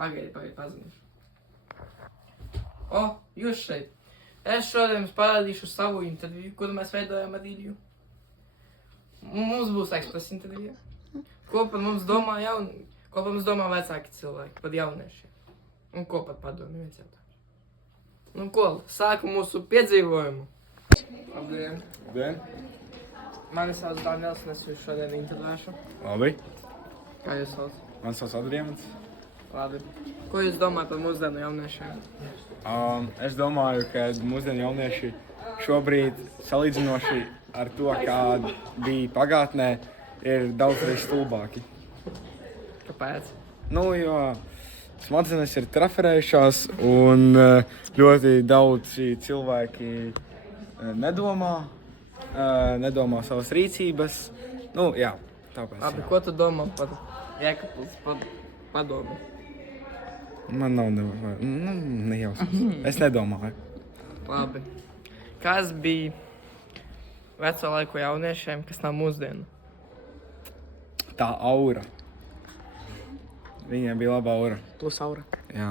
Pagaidi, pazīšu. O, jūs šeit. Es šodien jums parādīšu savu interviju, kuru mēs veidojam ar Ilju. Mums būs ekspresa intervija. Ko par mums domā vecāki cilvēki, par jauniešiem. Un ko par padomi viens jautājums. Nu ko, sāku mūsu piedzīvojumu. Labdien. Labdien. Mani sauc Daniels, un es jūs šodien intervēšu. Labi. Kā jūs sauc? Man sauc Adrians. Labi. Ko jūs domājat par mūsdienu jauniešiem? Es domāju, ka mūsdienu jaunieši šobrīd salīdzinoši ar to, kāda bija pagātnē, ir daudzreiz stulbāki. Kāpēc? Nu, jo smadzenes ir traferējušās un ļoti daudzi cilvēki nedomā savas rīcības. Nu, jā, tāpēc. Labi, ko tu domā par Jēkabpils padomi? Man nav nejausmas. Es nedomāju. Labi. Kas bija veco laiku jauniešiem, kas nav mūsdienu? Tā aura. Viņiem bija laba aura. Plus aura. Jā.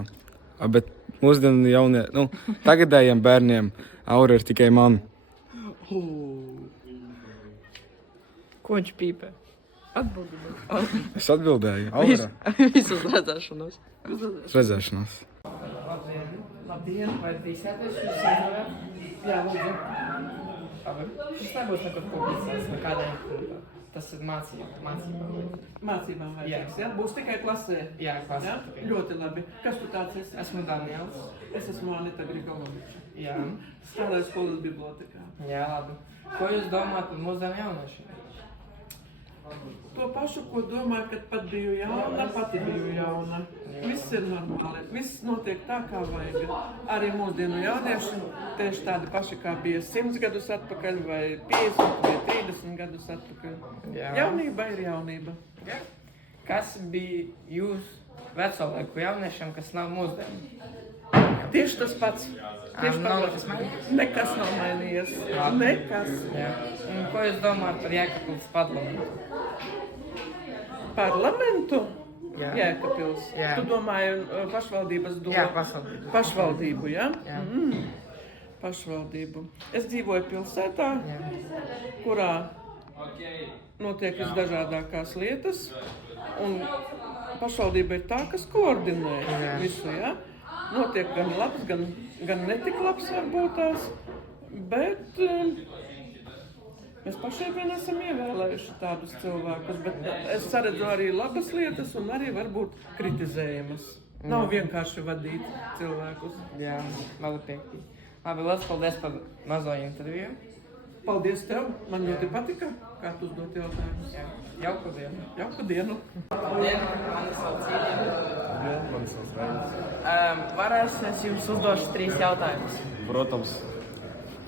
Bet mūsdienu tagadējiem bērniem aura ir tikai man. Ko viņš pīpē? Atbildību. Es atbildēju. Aura. Visus redzēšanos. Redzēšanos. Labdien, vai drīkstēties jūs intervēt? Jā, lūdzu. Labi. Šis nebūs nekad publicēts nekādiem. Tas ir mācībām. Mācībām vajadzīgs, ja? Būs tikai klasē? Jā, klasē. Ja? Tikai. Ļoti labi. Kas tu tāds esi? Esmu Daniels. Es esmu Anita Grigoloviča. Jā. Strādāju skolas bibliotekā. Jā, labi. Ko jūs domājat par mūsdienu jauniešiem? To pašu, ko domāju, kad pat biju jauna, pati biju jauna. Viss ir normāli. Viss notiek tā, kā vajag. Arī mūsdienu jaunieši tieši tādi paši, kā bija 100 gadus atpakaļ, vai 50 vai 30 gadus atpakaļ. Jā. Jaunība ir jaunība. Jā. Kas bija jūs veco laiku jauniešiem, kas nav mūsdienu? Tieši tas pats. Tieši Nav pats. nekas mainījies? Nekas nav mainījies. Nekas. Jā. Un ko jūs domājat par Jēkabpils parlamentu? Parlamentu? Jā. Jēkabpils. Jā. Tu domāji pašvaldības domu? Jā, pašvaldību. Pašvaldību, ja? Jā. Pašvaldību. Es dzīvoju pilsētā, Jā. kurā notiek visdažādākās lietas, un pašvaldība ir tā, kas koordinē visu, ja? Notiek gan labs, gan netik labs varbūt tās, bet mēs pašai vien esam ievēlējuši tādus cilvēkus, bet es saredzu arī labas lietas un arī varbūt kritizējamas. Nav vienkārši vadīt cilvēkus. Jā, labi piekrīt. Labi, liels paldies par mazo interviju. Paldies tev, man ļoti patika, kā tu uzdot jautājumus. Jā. Jauku dienu. Jauku dienu. Labdien, mani sauc Ilja. Man sauc Raivis. Varēs es jums uzdošu 3 jautājumus. Protams.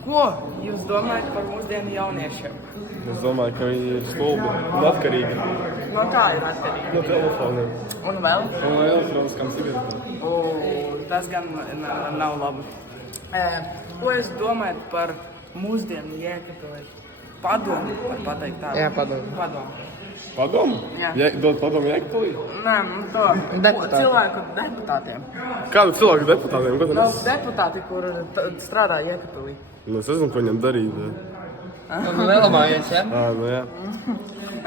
Ko jūs domājat par mūsdienu jauniešiem? Es domāju, ka viņi ir stulbi un atkarīgi No kā ir atkarīgi? no telefoniem. Un vēl? Un no elektroniskām cigaretēm. Tas gan nav labi. Ko jūs domājat par mūsdienu Jēkabpili? Padomu, var pateikt tādu. Jā, padomu. Padomu? Jā. Dod padomu Jēkabpilī? Nē, to cilvēku deputātiem. Kādu cilvēku deputātiem? Ko tad es? Deputāti, kur strādā Jēkabpilī. Nu, es nezinu, ko viņam darīt. Nelamājies, ja? Nu jā.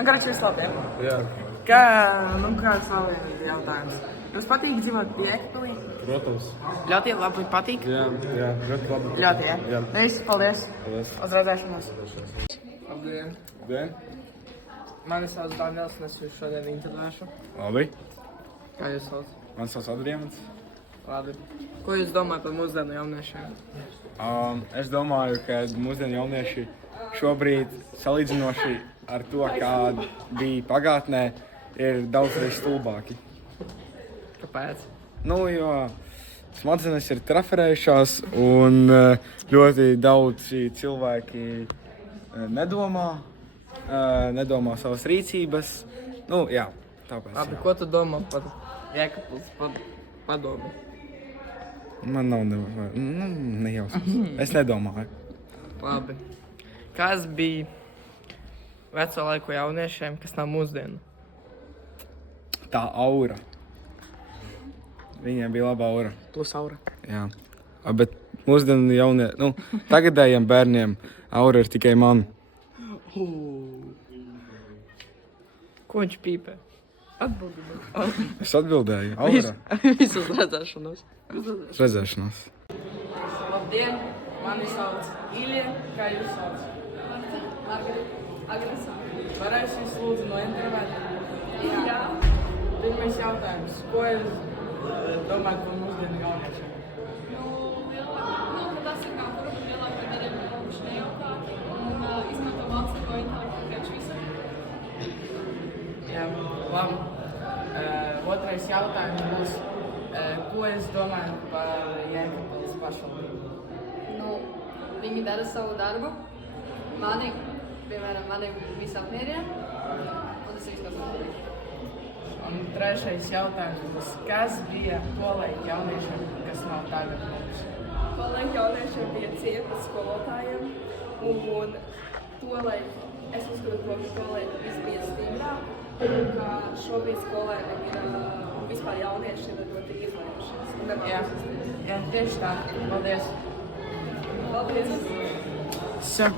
Garši viss labi, ja? Jā. Kāds vēl ir jautājums? Jums patīk dzīvot Jēkabpilī? Protams. Ļoti labi patīk? Jā, ļoti labi. Ļoti, ja? Jā. Viss, paldies. Paldies. Uz redzēšanos. Labdien. Labdien. Mani sauc Daniels, un es jūs šodien intervēšu. Labi. Kā jūs sauc? Man sauc Adrians. Labi. Ko jūs domājat par mūsdienu jauniešiem? Es domāju, ka mūsdienu jaunieši šobrīd salīdzinoši ar to, kāda bija pagātnē, ir daudzreiz stulbāki. Kāpēc? Nu, jo smadzenes ir traferējušās un ļoti daudzi cilvēki nedomā savas rīcības. Nu, jā, tāpēc. Labi, ko tu domā par Jēkabpils padomi? Man nav nejausmas. Es nedomāju. Labi. Kas bija veco laiku jauniešiem, kas nav mūsdienu? Tā aura. Viņiem bija laba aura. Plus aura. Jā. Bet mūsdienu jaunie, tagadējiem bērniem aura ir tikai man. Ko viņš pīpē? Atbildība. Es atbildēju. Aura. Visus redzēšanos. Redzēšanos. Labdien, mani sauc Ilija, kā jūs sauc? Agresā. Varēšu jūs lūdzu no interneta? Jā. Pirmais jautājums. Ko jūs domājat par mūsdienu jauniešiem? Tas ir kā kura lielākā daļa viņš nejautā un izmanto mākslīgo intelektu priekš visu. Jā, labi. Otrais jautājums būs, ko jūs domājat par Jēkabpils pašvaldību? Viņi dara savu darbu. Mani visi apmierina. Un tas ir viss, kas Un trešais jautājums būs, kas bija tolaik jauniešiem, kas nav tagad mums? Tolaik jauniešiem bija cieta skolotājiem, un tolaik es uzskatu, ka tolaik viss bija stingrāk, un ka šobrīd skolēniem ir un vispār jauniešiem ir ļoti izlaišanas. Jā, tieši tā. Paldies. Paldies! So.